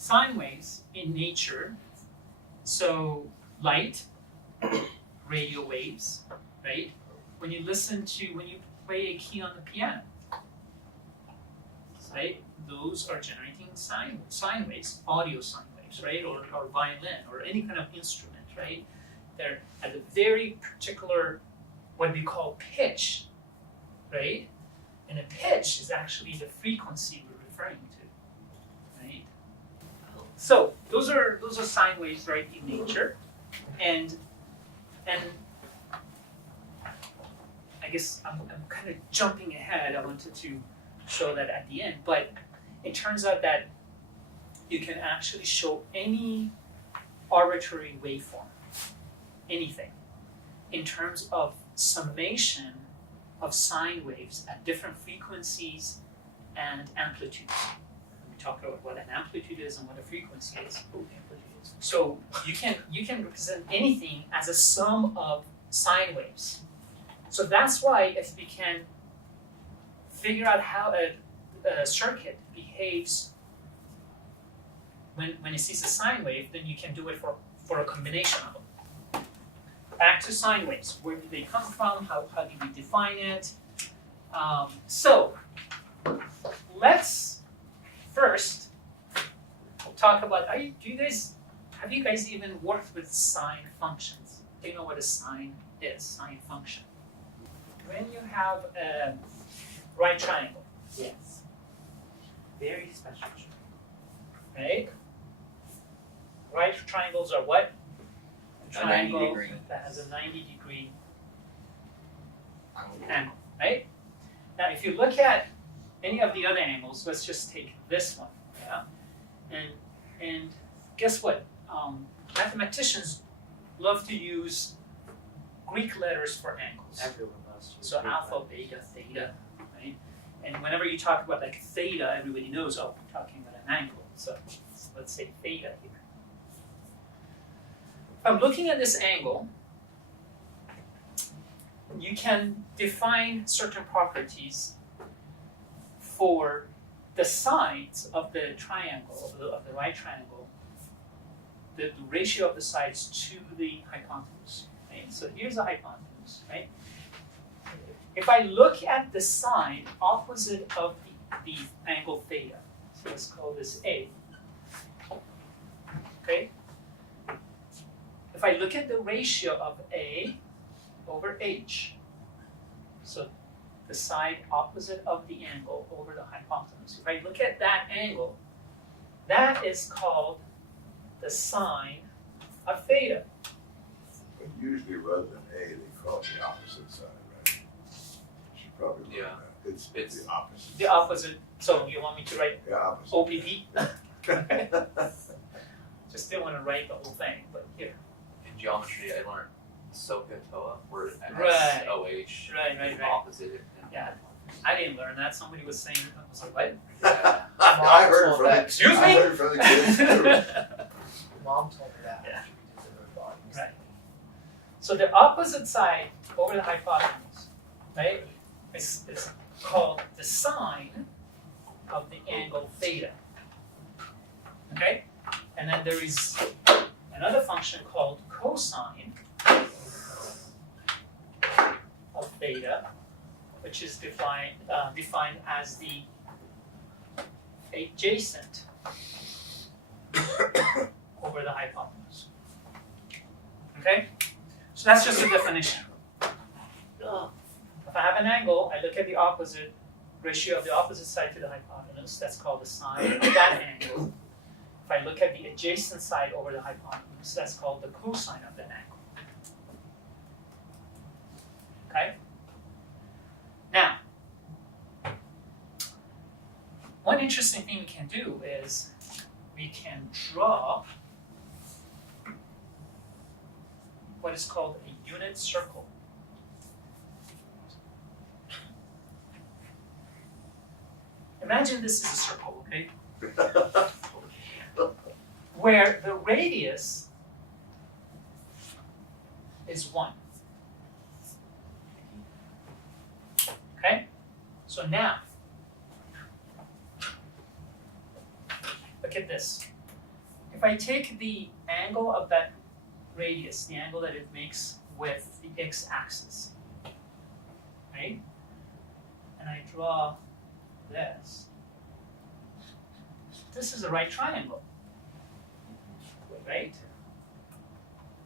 sine waves in nature, so light, radio waves, right? When you play a key on the piano, right? Those are generating sine waves, audio sine waves, right? Or violin, or any kind of instrument, right? They're at a very particular, what we call pitch, right? And a pitch is actually the frequency we're referring to, right? So those are sine waves, right, in nature, and I guess I'm kind of jumping ahead. I wanted to show that at the end, but it turns out that you can actually show any arbitrary waveform, anything, in terms of summation of sine waves at different frequencies and amplitudes. We talk about what an amplitude is and what a frequency is. So you can represent anything as a sum of sine waves. So that's why if we can figure out how a circuit behaves when it sees a sine wave, then you can do it for a combination of them. Back to sine waves. Where do they come from? How do we define it? So let's first talk about, have you guys even worked with sine functions? Do you know what a sine is, sine function? When you have a right triangle. Yes. Very special. Right? Right triangles are what? A triangle 90 degree. that has a 90-degree angle, right? Now, if you look at any of the other angles, let's just take this one, yeah? And guess what? Mathematicians love to use Greek letters for angles. Everyone loves to. So alpha, beta, theta, right? And whenever you talk about like theta, everybody knows, oh, we're talking about an angle. So let's say theta here. If I'm looking at this angle, you can define certain properties for the sides of the triangle, of the right triangle, the ratio of the sides to the hypotenuse. Right? So here's the hypotenuse, right? If I look at the side opposite of the angle theta, so let's call this A, okay? If I look at the ratio of A over H, so the side opposite of the angle over the hypotenuse, if I look at that angle, that is called the sine of theta. But usually rather than A, they call it the opposite side, right? You should probably learn that. It's the opposite. The opposite, so you want me to write The opposite. OPP? Just didn't want to write the whole thing, but here. In geometry, I learned SOHCAHTOA, where it has Right. OH Right. opposite it. And Yeah. I didn't learn that. Somebody was saying, I was like, what? Yeah. I heard it from the, Excuse I me? heard it from the kids too. Mom told me that. Yeah. After we did the bodies. Right. So the opposite side over the hypotenuse, right, is called the sine of the angle theta. Okay? And then there is another function called cosine of theta, which is defined as the adjacent over the hypotenuse. Okay? So that's just a definition. If I have an angle, I look at the opposite ratio of the opposite side to the hypotenuse, that's called the sine of that angle. If I look at the adjacent side over the hypotenuse, that's called the cosine of that angle. Okay? Now, one interesting thing we can do is we can draw what is called a unit circle. Imagine this is a circle, okay? Where the radius is 1. Okay? So now, look at this. if I take the angle of that radius, the angle that it makes with the x-axis, right? And I draw this. This is a right triangle, right?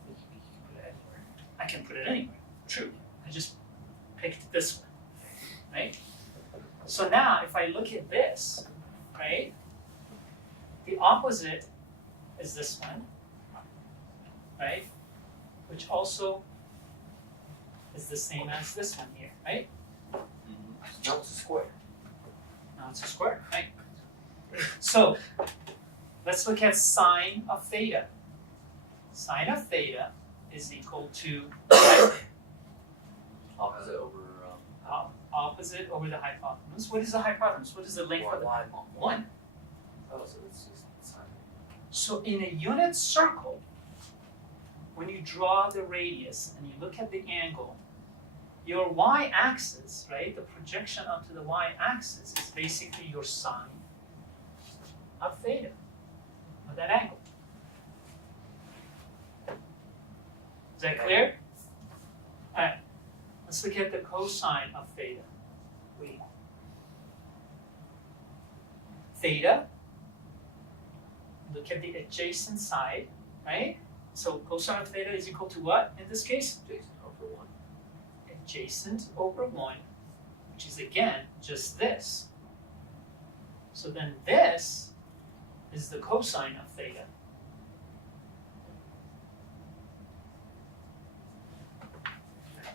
You can put it anywhere. I can put it anywhere, true. I just picked this one, right? So now if I look at this, right? The opposite is this one, right? Which also is the same as this one here, right? Now it's a square. Now it's a square, right? So let's look at sine of theta. Sine of theta is equal to Opposite over opposite over the hypotenuse. What is the hypotenuse? What is the length of the hypotenuse? 1. Oh, so it's just sine. So in a unit circle, when you draw the radius and you look at the angle, your y-axis, right, the projection onto the y-axis is basically your sine of theta, of that angle. Is that clear? All right, let's look at the cosine of theta. Theta, look at the adjacent side, right? So cosine of theta is equal to what in this case? Jason over 1. Adjacent over 1, which is again just this. So then this is the cosine of theta.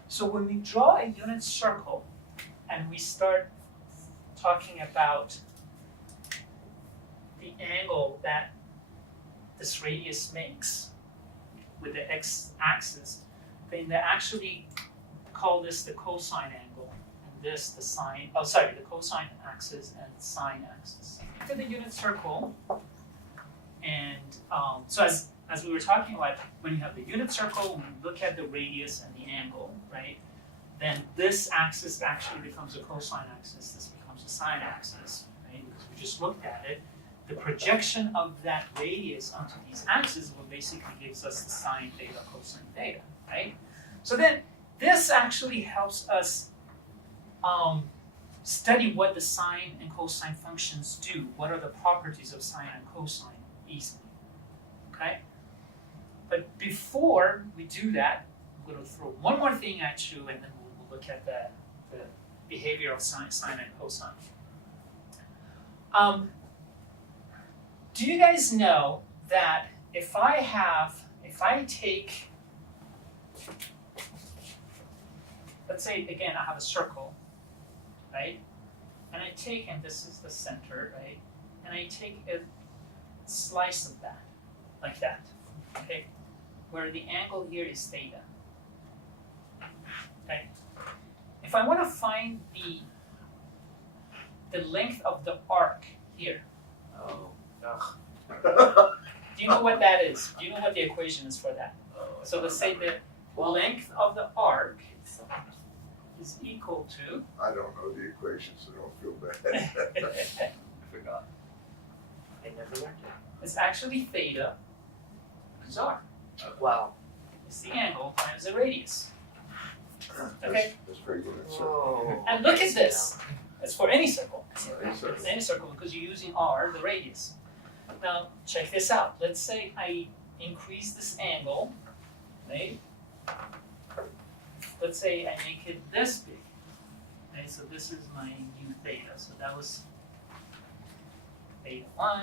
So when we draw a unit circle and we start talking about the angle that this radius makes with the x-axis, then they actually call this the cosine angle, and this the sine, the cosine axis and sine axis. Look at the unit circle, and so as we were talking about, when you have the unit circle, when you look at the radius and the angle, right, then this axis actually becomes a cosine axis, this becomes a sine axis, right, because we just looked at it. The projection of that radius onto these axes will basically gives us the sine theta, cosine theta, right? So then this actually helps us study what the sine and cosine functions do. What are the properties of sine and cosine easily, okay? But before we do that, I'm going to throw one more thing at you, and then we'll look at the behavior of sine and cosine. Do you guys know that if I take, let's say again I have a circle, right? And I take, and this is the center, right? And I take a slice of that, like that, okay? Where the angle here is theta, okay? If I want to find the length of the arc here, Oh. do you know what that is? Do you know what the equation is for that? So let's say the length of the arc is equal to. I don't know the equation, so don't feel bad. I forgot. I never learned it. It's actually theta times r. Wow. It's the angle times the radius. Okay. That's very good. Whoa. And look at this. It's for any circle. Any circle. It's any circle because you're using r, the radius. Now check this out. Let's say I increase this angle, right? Let's say I make it this big. Okay, so this is my new theta. So that was theta 1.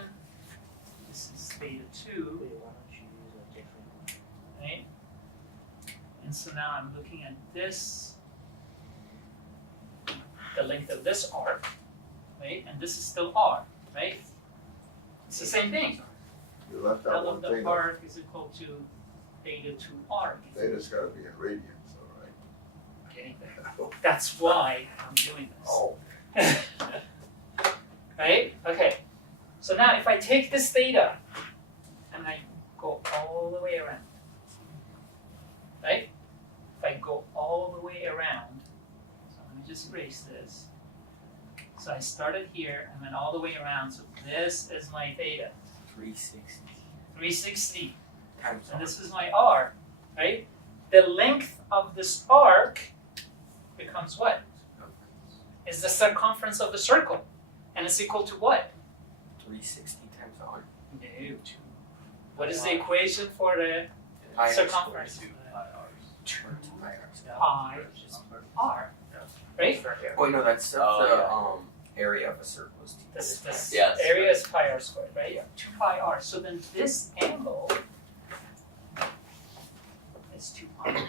This is theta 2, Wait, why don't you use a different one? right? And so now I'm looking at this, the length of this arc, right? And this is still r, right? It's the same thing. You left out L one of the thing. arc is equal to theta 2r. Theta's gotta be in radians, all right? Okay, that's why I'm doing this. Oh, Right? Okay. So now if I take this theta and I go all the way around, right? If I go all the way around, so let me just erase this. So I started here and went all the way around. So this is my theta. 360. 360. Times And R. this is my r, right? The length of this arc becomes what? Is the circumference of the circle. And it's equal to what? 360 times R. No, 2. What is the equation for the Pi r circumference? squared. 2 pi r squared. Pi r, right? Wait, no, that's the area of a circle is 2. This Yeah, that's area is pi r squared, right? 2 pi r. So then this angle is 2 pi.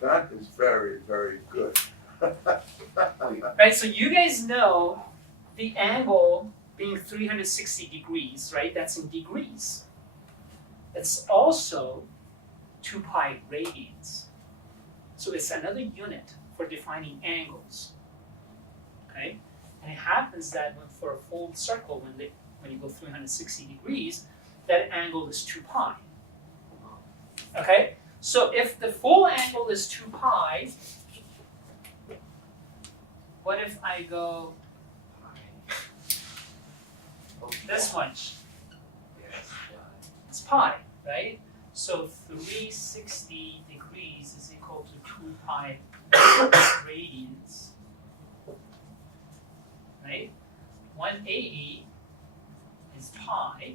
That is very, very good. Right, so you guys know the angle being 360 degrees, right? That's in degrees. It's also 2 pi radians. So it's another unit for defining angles. Okay? And it happens that for a full circle, when you go 360 degrees, that angle is 2 pi. Okay? So if the full angle is 2 pi, what if I go this much? It's pi, right? So 360 degrees is equal to 2 pi radians. Right? 180 is pi.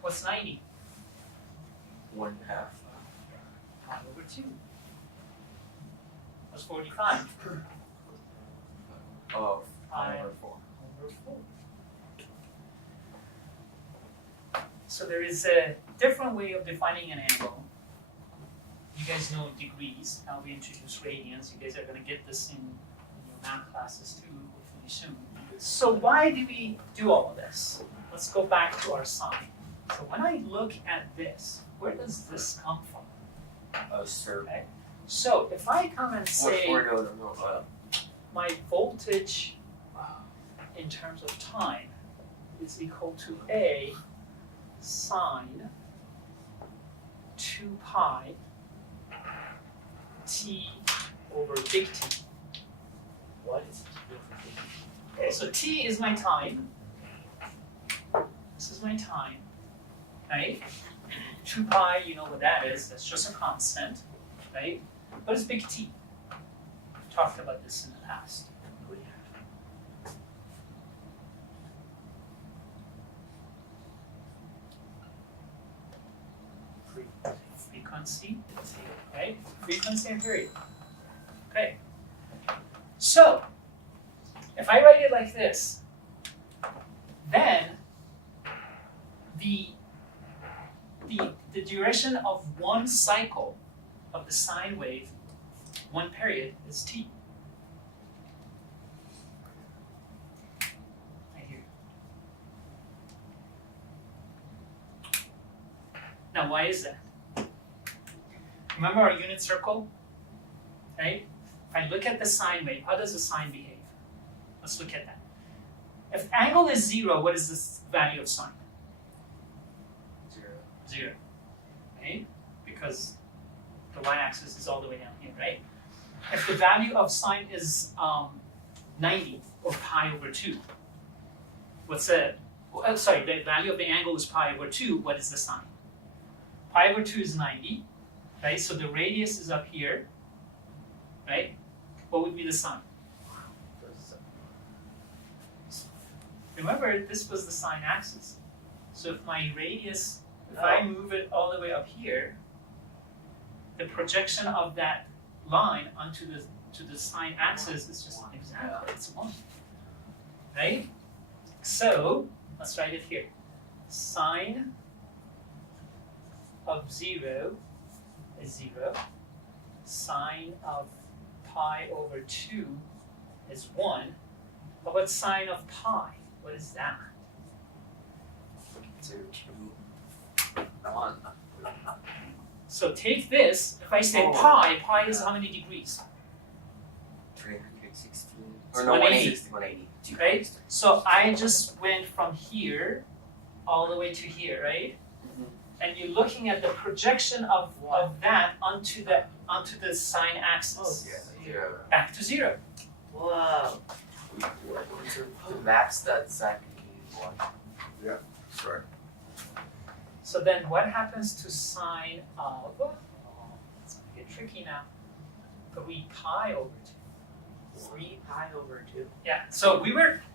What's 90? 1/2. Pi over 2. What's 45? Of Pi pi over 4. over 4. So there is a different way of defining an angle. You guys know degrees, how we introduce radians. You guys are going to get this in your math classes too, hopefully soon. So why do we do all of this? Let's go back to our sine. So when I look at this, where does this come from? A circle. Okay. So if I come and say No. my voltage in terms of time is equal to A sine 2 pi t over big T. What is it? Okay, so T is my time. This is my time, right? 2 pi, you know what that is. That's just a constant, right? What is big T? We talked about this in the past. Frequency, right? Frequency and period. Okay. So, if I write it like this, then the duration of one cycle of the sine wave, one period, is t. Right here. Now, why is that? Remember our unit circle, right? If I look at the sine wave, how does the sine behave? Let's look at that. If angle is 0, what is the value of sine? 0, right? Because the y-axis is all the way down here, right? If the value of sine is 90 or pi over 2, what's the, the value of the angle is pi over 2, what is the sine? Pi over 2 is 90, right? So the radius is up here, right? What would be the sine? Remember, this was the sine axis. So if my radius, if I move it all the way up here, the projection of that line onto the sine axis is just exactly, it's 1. Right? So, let's write it here. Sine of 0 is 0. Sine of pi over 2 is 1. How about sine of pi? What is that? 2, 1. So take this, if I say pi is how many degrees? 316. It's Or no, 180. 180. Right? So I just went from here all the way to here, right? And you're looking at the projection of that onto the sine axis. Yeah. Back to 0. Wow. To max that exactly 1. That's right. So then what happens to sine of, it's going to get tricky now, 3 pi over 2. 3 pi over 2. Yeah, so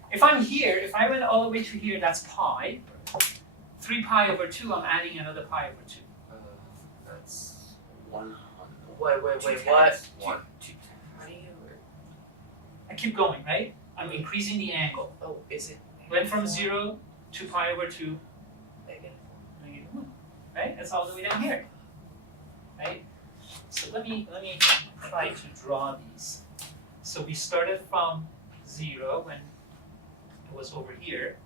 if I'm here, if I went all the way to here, that's pi. 3 pi over 2, I'm adding another pi over 2. That's 100. Wait, what? One. How do you? I keep going, right? I'm increasing the angle. Oh, is it? Went from 0 to pi over 2, Negative. -1, right? That's all the way down here, right? So let me try to draw these. So we started from 0 when it was over here.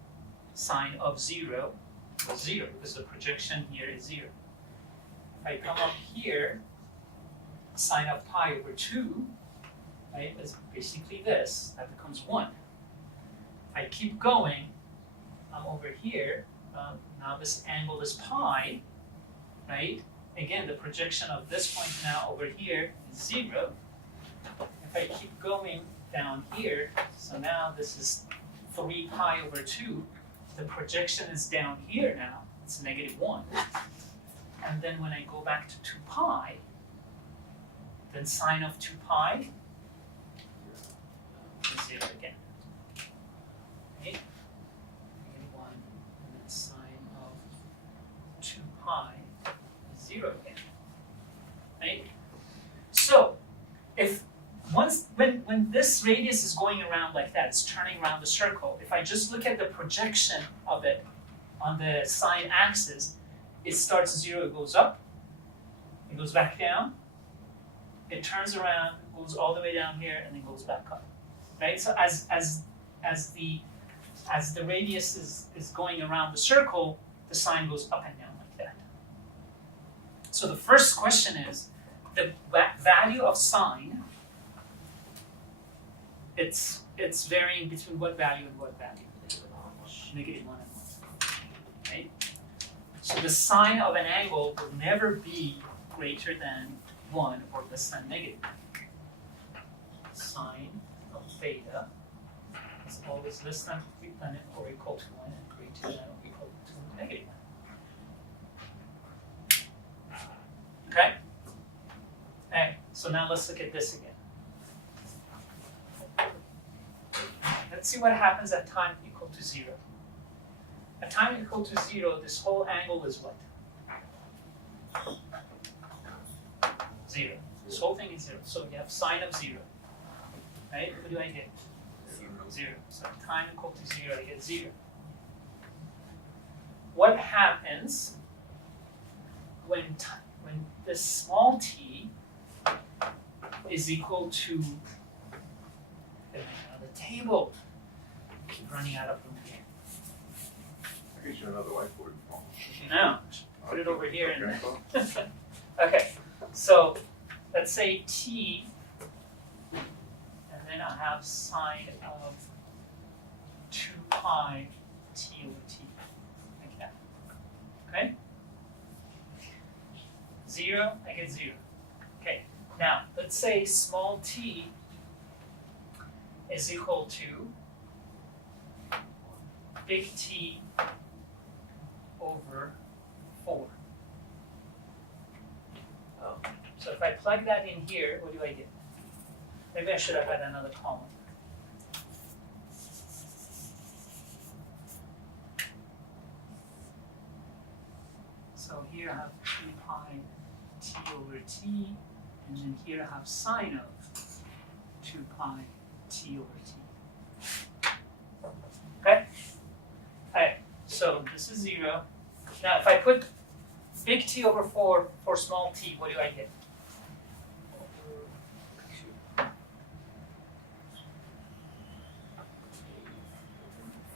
Sine of 0 was 0 because the projection here is 0. If I come up here, sine of pi over 2, right, is basically this. That becomes 1. If I keep going, I'm over here. Now this angle is pi, right? Again, the projection of this point now over here is 0. If I keep going down here, so now this is 3 pi over 2. The projection is down here now. It's -1. And then when I go back to 2 pi, then sine of 2 pi is 0 again. Right? -1, and then sine of 2 pi is 0 again. Right? So, when this radius is going around like that, it's turning around the circle, if I just look at the projection of it on the sine axis, it starts 0, it goes up, it goes back down, it turns around, goes all the way down here, and then goes back up. Right? So as the radius is going around the circle, the sine goes up and down like that. So the first question is, the value of sine, it's varying between what value and what value? -1 and 1. Right? So the sine of an angle will never be greater than 1 or less than negative. Sine of theta is always less than or equal to 1 and greater than or equal to -1. Okay? Alright, so now let's look at this again. Let's see what happens at time equal to 0. At time equal to 0, this whole angle is what? 0. This whole thing is 0. So you have sine of 0. Right? What do I get? 0. So at time equal to 0, I get 0. What happens when this small t is equal to the table? Keep running out of room here. I guess you another whiteboard. No, put it over here. Okay. And okay, so let's say t, and then I have sine of 2 pi t over t, like that. Okay? 0, I get 0. Okay, now let's say small t is equal to big T over 4. Oh. So if I plug that in here, what do I get? Maybe I should have had another column. So here I have 2 pi t over t, and then here I have sine of 2 pi t over t. Okay? Alright, so this is 0. Now if I put big T over 4 for small t, what do I get?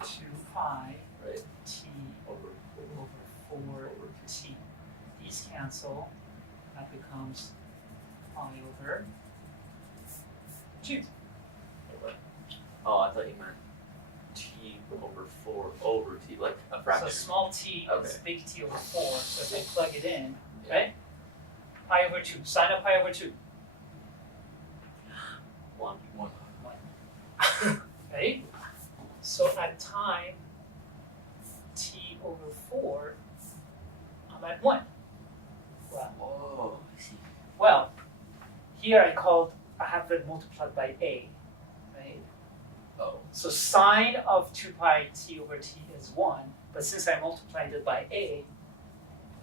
2 pi Right. t over 4 t. These cancel. That becomes pi over 2. Oh, I thought you meant t over 4 over t, like a fraction. So small t is Okay. big T over 4. So if I plug it in, Yeah. right? Pi over 2. Sine of pi over 2. 1. Right? So at time t over 4, at 1. Well, Whoa, I see. well, here I have it multiplied by a, right? Oh. So sine of 2 pi t over t is 1, but since I multiplied it by a,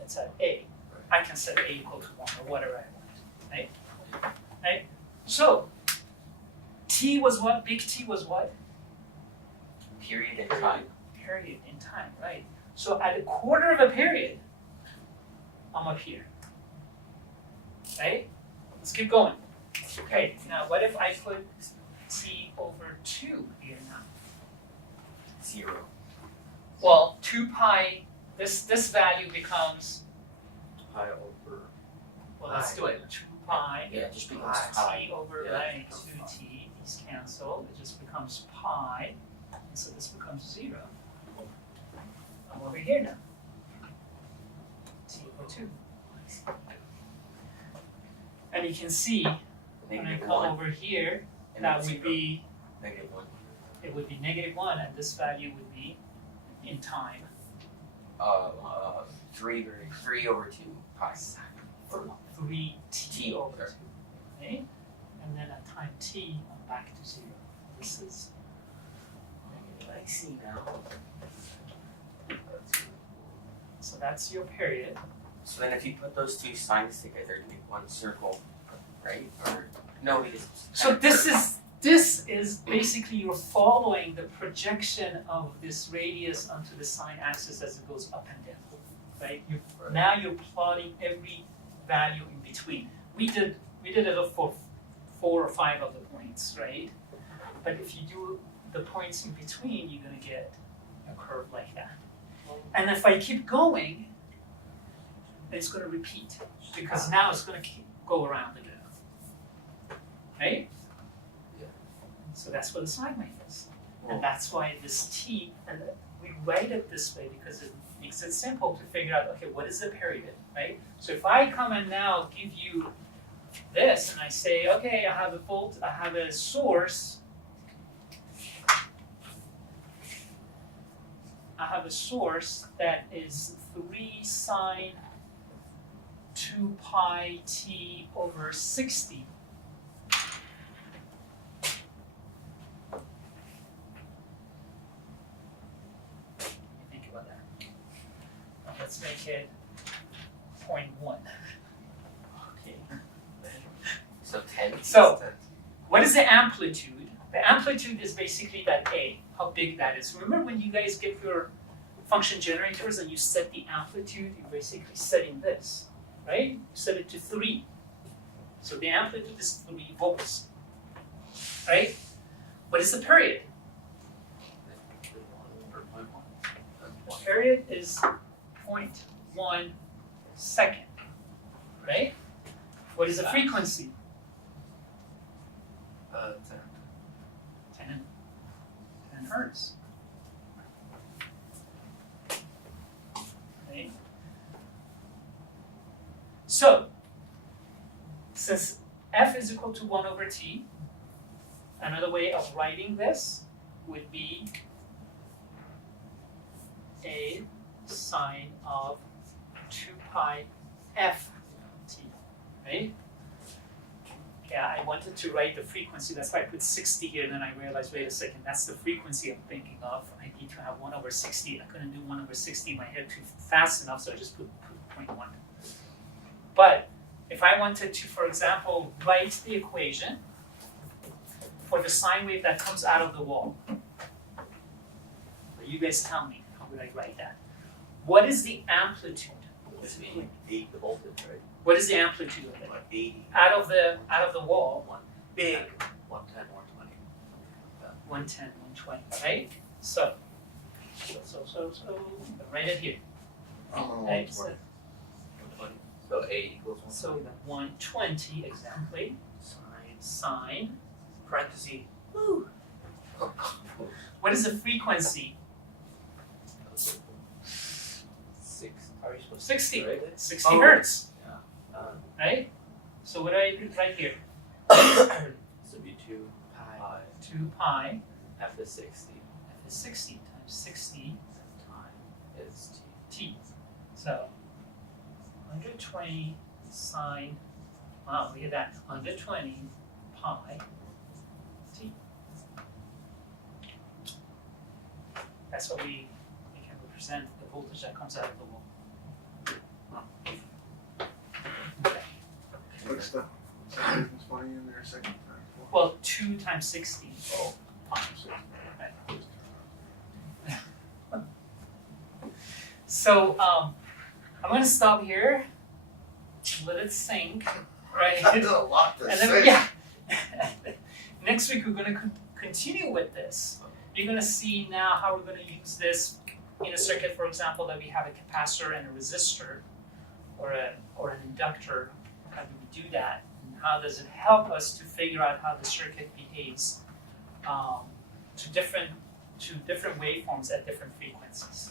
it's at a. I can set a equal to 1 or whatever I want, right? Right? So, t was what? Big T was what? Period and time. Period in time, right? So at a quarter of a period, I'm up here, right? Let's keep going. Okay, now what if I put t over 2 here now? 0. Well, 2 pi, this value becomes, Pi over. well, let's do it. 2 pi Yeah, it just becomes Pi. pi. t over Yeah, right, it becomes 2t, these cancel, it just becomes pi, and so this becomes 0. I'm over here now. T over 2. And you can see, when I Negative come 1. over here, And that then would 0. be, Negative 1. it would be -1, and this value would be in time. 3 over 2 pi. 3t T over over. 2, okay? And then at time t, I'm back to 0. This is I see now. so that's your period. So then if you put those two signs together, you make one circle, right? Or no, because So this is basically you're following the projection of this radius onto the sine axis as it goes up and down, right? Now you're plotting every value in between. We did it for 4 or 5 of the points, right? But if you do the points in between, you're gonna get a curve like that. And if I keep going, it's gonna repeat because now it's gonna go around again, right? So that's what a sine wave is. And that's why this t, and we write it this way because it makes it simple to figure out, okay, what is the period, right? So if I come and now give you this and I say, okay, I have a source, that is 3 sine 2 pi t over 60. Think about that. Now let's make it 0.1. Okay. so 10. So, what is the amplitude? The amplitude is basically that A, how big that is. Remember when you guys get your function generators and you set the amplitude, you're basically setting this, right? You set it to 3. So the amplitude is 3 volts, right? What is the period? Period is 0.1 second, right? What is the frequency? 10 hertz. Okay. So, since f is equal to 1 over t, another way of writing this would be a sine of 2 pi f t, right? Yeah, I wanted to write the frequency, that's why I put 60 here, then I realized, wait a second, that's the frequency I'm thinking of. I need to have 1 over 60. I couldn't do 1 over 60 in my head too fast enough, so I just put 0.1. But if I wanted to, for example, write the equation for the sine wave that comes out of the wall, you guys tell me, how would I write that? What is the amplitude? It's 8 the voltage, right? What is the amplitude of it? Like 80. Out of the wall, Big. 110, 120. 110, 120, right? So write it here. Right? So, 120. So A equals 120. so 120 exactly. Sine. Parenthesis. Woo. What is the frequency? 6. How are you supposed 60. Right? 60 Oh. hertz. Yeah. Right? So what do I do right here? to? So be 2 pi. 2 pi F is 60. f is 60 times 60 Time is T. t. So 120 sine, wow, look at that, 120 pi t. That's what we can represent the voltage that comes out of the wall. Okay. What's the difference funny in there second time? Well, 2 times 60 Oh, pi. so So I'm going to stop here, let it sink, right? That's a lot to And say. then, yeah. Next week we're going to continue with this. You're going to see now how we're going to use this in a circuit, for example, that we have a capacitor and a resistor, or an inductor. How do we do that? And how does it help us to figure out how the circuit behaves to different waveforms at different frequencies?